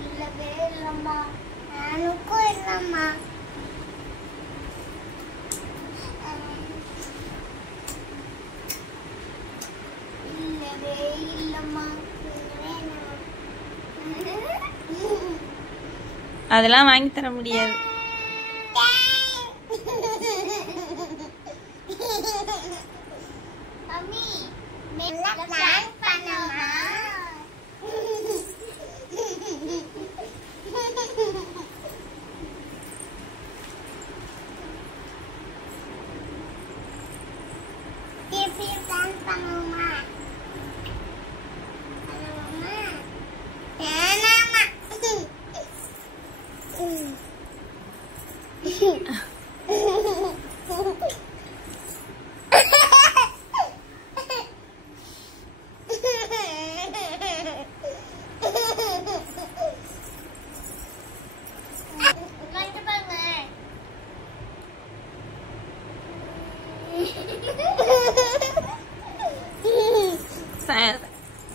இல்லவே இல்லம்மா. எனக்கும் இல்லம்மா. இல்லவே இல்லம்மா. அதெல்லாம் வாங்கி தர முடியாது. மம்மி மெல்ல பிளான் பண்ணமா. டிஃபி பிளான் பண்ணுமா.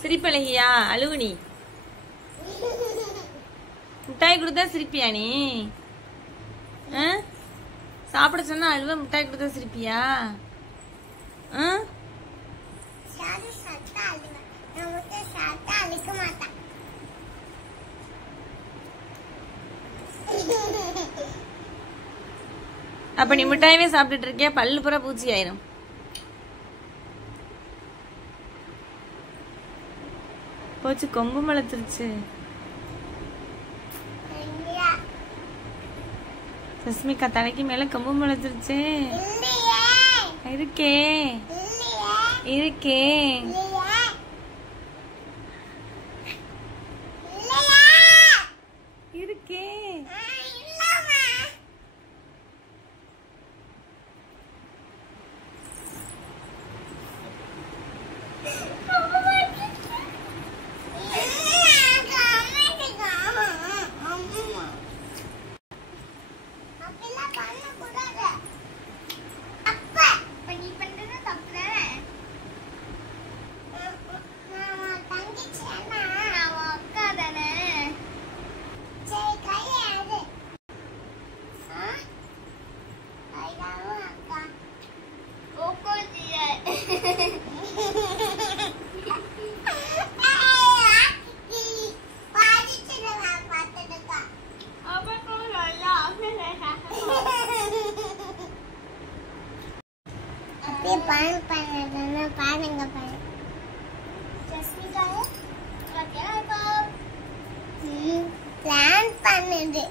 சிரிப்பழகியா? அழுகுனி மிட்டாய் கொடுத்தா சிரிப்பியா நீ? சாப்பிட சொன்னா அழுவ, மிட்டாய் கொடுத்தா சிரிப்பியா? அப்ப நீ மிட்டாயவே சாப்பிட்டுட்டு இருக்கியா? பல்லு பூரா பூச்சி ஆயிரும். போச்சு, கொம்பு முளைச்சிருச்சு. சஸ்மிகா தலைக்கு மேல கொம்பு முளைச்சிருச்சு. இருக்கே இருக்கே. இருக்கே. பிளான் பண்ணதுன்னா பாருங்க பாருங்க. பிளான் பண்ணுது.